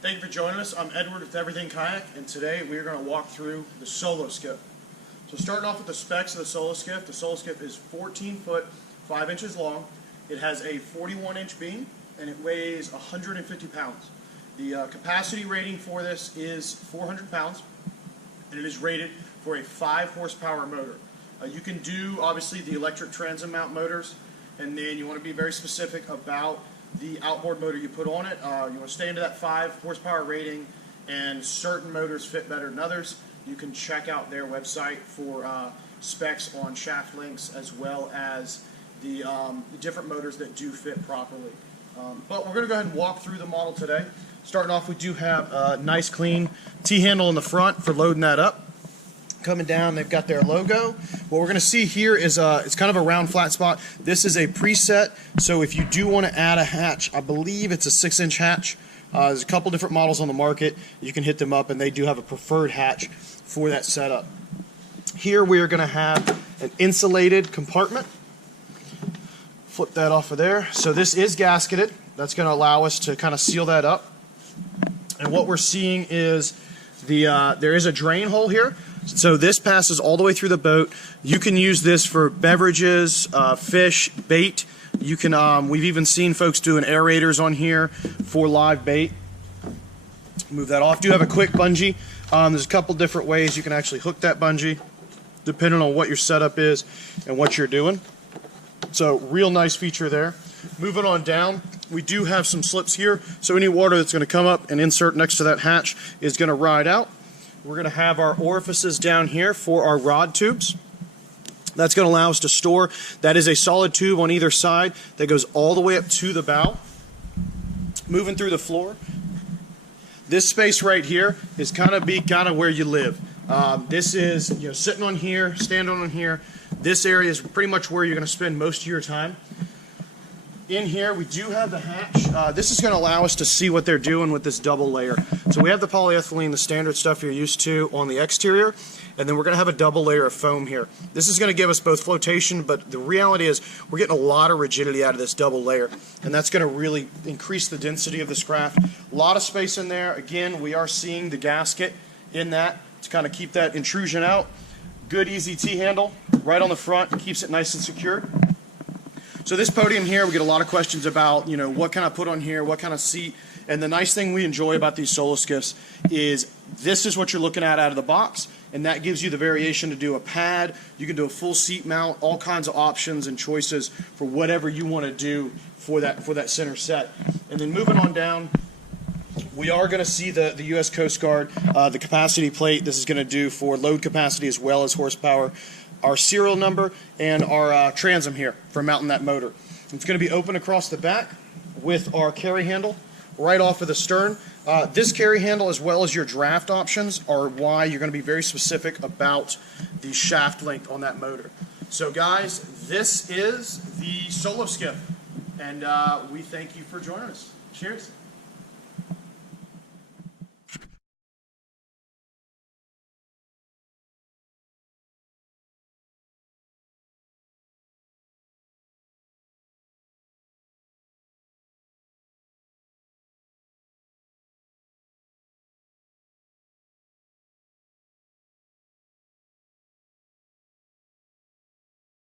Thank you for joining us. I'm Edward with Everything Kayak, and today we're going to walk through the Solo Skiff. So starting off with the specs of the Solo Skiff is 14 foot 5 inches long. It has a 41-inch beam, and it weighs 150 pounds. The capacity rating for this is 400 pounds, and it is rated for a 5 horsepower motor. You can do, obviously, the electric transom mount motors, and then you want to be very specific about the outboard motor you put on it. You want to stay into that 5 horsepower rating, and certain motors fit better than others. You can check out their website for specs on shaft lengths as well as the different motors that do fit properly. But we're going to go ahead and walk through the model today. Starting off, we do have a nice clean T-handle in the front for loading that up. Coming down, they've got their logo. What we're going to see here is it's kind of a round flat spot. This is a preset, so if you do want to add a hatch, I believe it's a 6-inch hatch. There's a couple different models on the market. You can hit them up, and they do have a preferred hatch for that setup. Here we are going to have an insulated compartment. Flip that off of there. So this is gasketed. That's going to allow us to kind of seal that up. And what we're seeing is there is a drain hole here. So this passes all the way through the boat. You can use this for beverages, fish, bait. You can. We've even seen folks doing aerators on here for live bait. Move that off. Do have a quick bungee. There's a couple different ways you can actually hook that bungee, depending on what your setup is and what you're doing. So real nice feature there. Moving on down, we do have some slips here. So any water that's going to come up and insert next to that hatch is going to ride out. We're going to have our orifices down here for our rod tubes. That's going to allow us to store. That is a solid tube on either side that goes all the way up to the bow. Moving through the floor. This space right here is kind of where you live. This is sitting on here, standing on here. This area is pretty much where you're going to spend most of your time. In here, we do have the hatch. This is going to allow us to see what they're doing with this double layer. So we have the polyethylene, the standard stuff you're used to on the exterior, and then we're going to have a double layer of foam here. This is going to give us both flotation, but the reality is we're getting a lot of rigidity out of this double layer, and that's going to really increase the density of this craft. A lot of space in there. Again, we are seeing the gasket in that to kind of keep that intrusion out. Good, easy T-handle right on the front. It keeps it nice and secure. So this podium here, we get a lot of questions about, what can I put on here, what kind of seat, and the nice thing we enjoy about these Solo Skiffs is this is what you're looking at out of the box, and that gives you the variation to do a pad. You can do a full seat mount, all kinds of options and choices for whatever you want to do for that center set. And then moving on down, we are going to see the U.S. Coast Guard, the capacity plate. This is going to do for load capacity as well as horsepower. Our serial number and our transom here for mounting that motor. It's going to be open across the back with our carry handle right off of the stern. This carry handle, as well as your draft options, are why you're going to be very specific about the shaft length on that motor. So guys, this is the Solo Skiff, and we thank you for joining us. Cheers.